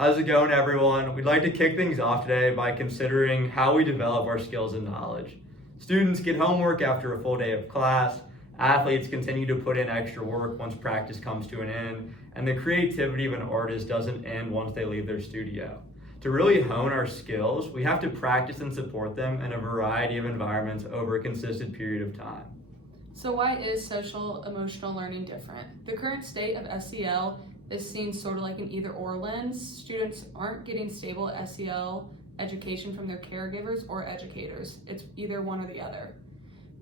How's it going, everyone? We'd like to kick things off today by considering how we develop our skills and knowledge. Students get homework after a full day of class, athletes continue to put in extra work once practice comes to an end, and the creativity of an artist doesn't end once they leave their studio. To really hone our skills, we have to practice and support them in a variety of environments over a consistent period of time. So why is social emotional learning different? The current state of SEL is seen sort of like an either-or lens. Students aren't getting stable SEL education from their caregivers or educators. It's either one or the other.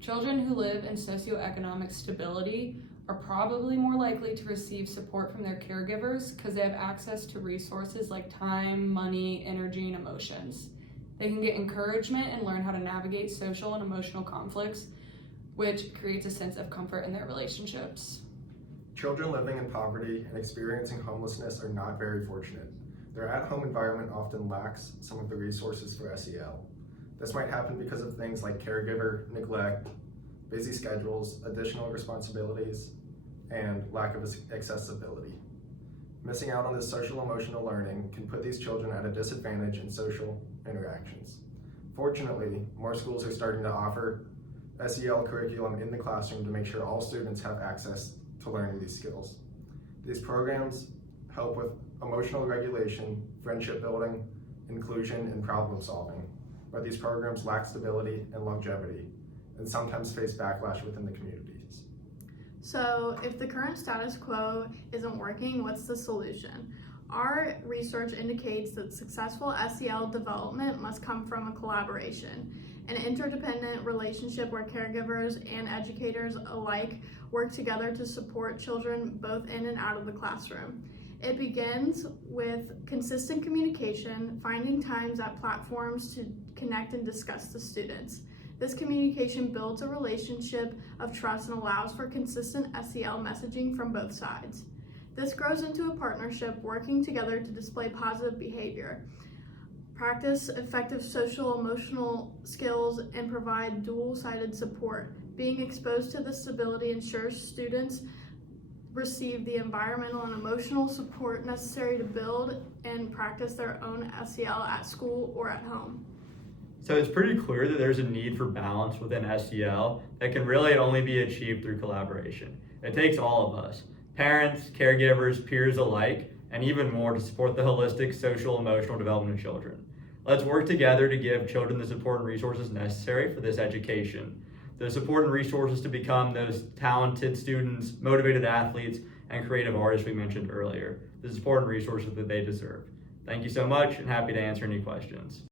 Children who live in socioeconomic stability are probably more likely to receive support from their caregivers because they have access to resources like time, money, energy, and emotions. They can get encouragement and learn how to navigate social and emotional conflicts, which creates a sense of comfort in their relationships. Children living in poverty and experiencing homelessness are not very fortunate. Their at-home environment often lacks some of the resources for SEL. This might happen because of things like caregiver neglect, busy schedules, additional responsibilities, and lack of accessibility. Missing out on this social emotional learning can put these children at a disadvantage in social interactions. Fortunately, more schools are starting to offer SEL curriculum in the classroom to make sure all students have access to learning these skills. These programs help with emotional regulation, friendship building, inclusion, and problem solving, but these programs lack stability and longevity and sometimes face backlash within the communities. So if the current status quo isn't working, what's the solution? Our research indicates that successful SEL development must come from a collaboration, an interdependent relationship where caregivers and educators alike work together to support children both in and out of the classroom. It begins with consistent communication, finding times at platforms to connect and discuss the students. This communication builds a relationship of trust and allows for consistent SEL messaging from both sides. This grows into a partnership working together to display positive behavior, practice effective social emotional skills, and provide dual-sided support. Being exposed to this stability ensures students receive the environmental and emotional support necessary to build and practice their own SEL at school or at home. So it's pretty clear that there's a need for balance within SEL that can really only be achieved through collaboration. It takes all of us, parents, caregivers, peers alike, and even more to support the holistic social emotional development of children. Let's work together to give children the support and resources necessary for this education. The support and resources to become those talented students, motivated athletes, and creative artists we mentioned earlier. The support and resources that they deserve. Thank you so much, and happy to answer any questions.